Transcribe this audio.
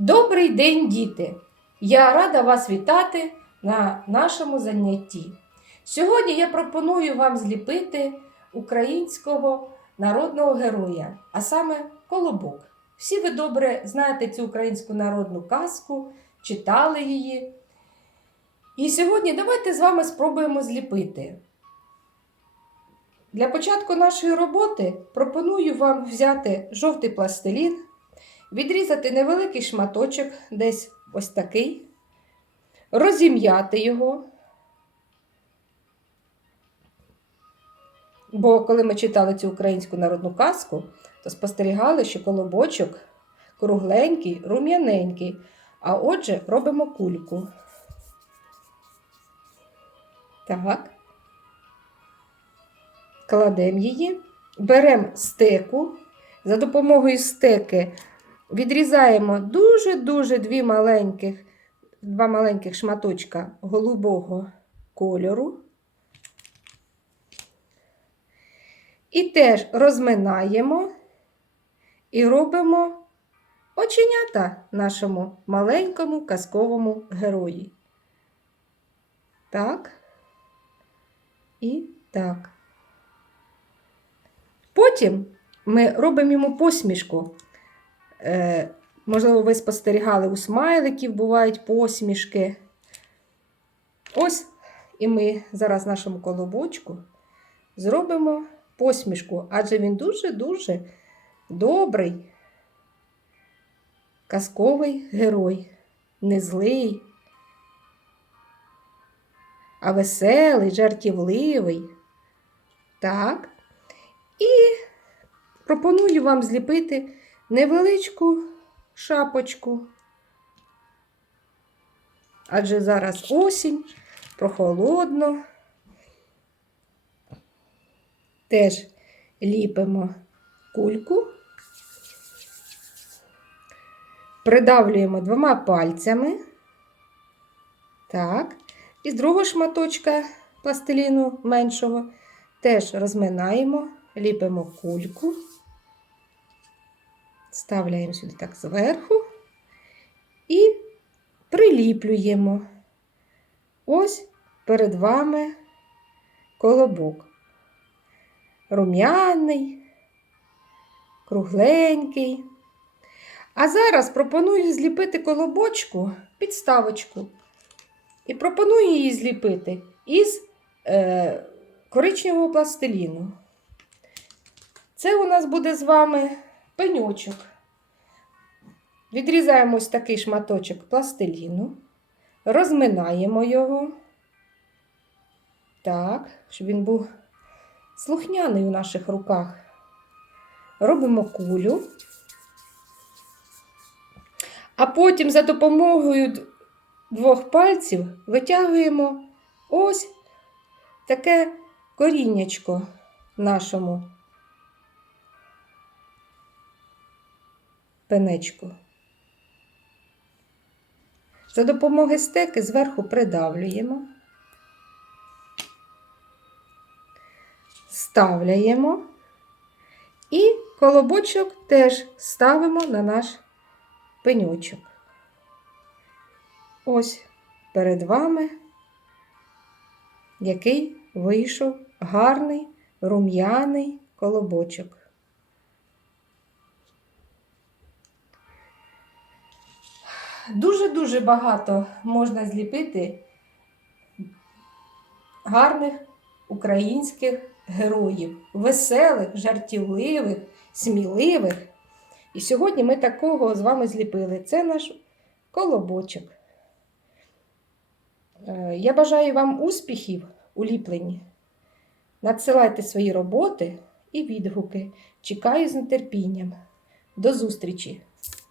Добрий день, діти! Я рада вас вітати на нашому занятті. Сьогодні я пропоную вам зліпити українського народного героя, а саме колобок. Всі ви добре знаєте цю українську народну казку, читали її. І сьогодні давайте з вами спробуємо зліпити. Для початку нашої роботи пропоную вам взяти жовтий пластилін, відрізати невеликий шматочок, десь ось такий, розім'яти його. Бо коли ми читали цю українську народну казку, то спостерігали, що колобочок кругленький, рум'яненький. А отже, робимо кульку. Так. Кладемо її, беремо стеку. За допомогою стеки відрізаємо дуже-дуже дві маленьких, два маленьких шматочка голубого кольору. І теж розминаємо і робимо оченята нашому маленькому казковому герої. Так. І так. Потім ми робимо йому посмішку. Е, можливо, ви спостерігали у смайликів, бувають посмішки. Ось і ми зараз нашому колобочку зробимо посмішку, адже він дуже-дуже добрий, казковий герой, не злий, а веселий, жартівливий. Так. І пропоную вам зліпити невеличку шапочку. Адже зараз осінь, прохолодно. Теж ліпимо кульку, придавлюємо двома пальцями. Так. І з другого шматочка пластиліну меншого теж розминаємо, ліпимо кульку, ставляємо сюди так зверху і приліплюємо. Ось перед вами колобок. Рум'яний, кругленький. А зараз пропоную зліпити колобочку підставочку. І пропоную її зліпити із е, коричневого пластиліну. Це у нас буде з вами пеньочок. Відрізаємо ось такий шматочок пластиліну, розминаємо його. Так, щоб він був слухняний у наших руках. Робимо кулю. А потім за допомогою двох пальців витягуємо ось таке коріннячко нашому пенечку. За допомогою стеки зверху придавлюємо, ставляємо і колобочок теж ставимо на наш пеньочок. Ось перед вами який вийшов гарний рум'яний колобочок. Дуже-дуже багато можна зліпити гарних українських героїв, веселих, жартівливих, сміливих. І сьогодні ми такого з вами зліпили. Це наш колобочок. Е, Я бажаю вам успіхів у ліпленні. Надсилайте свої роботи і відгуки. Чекаю з нетерпінням. До зустрічі!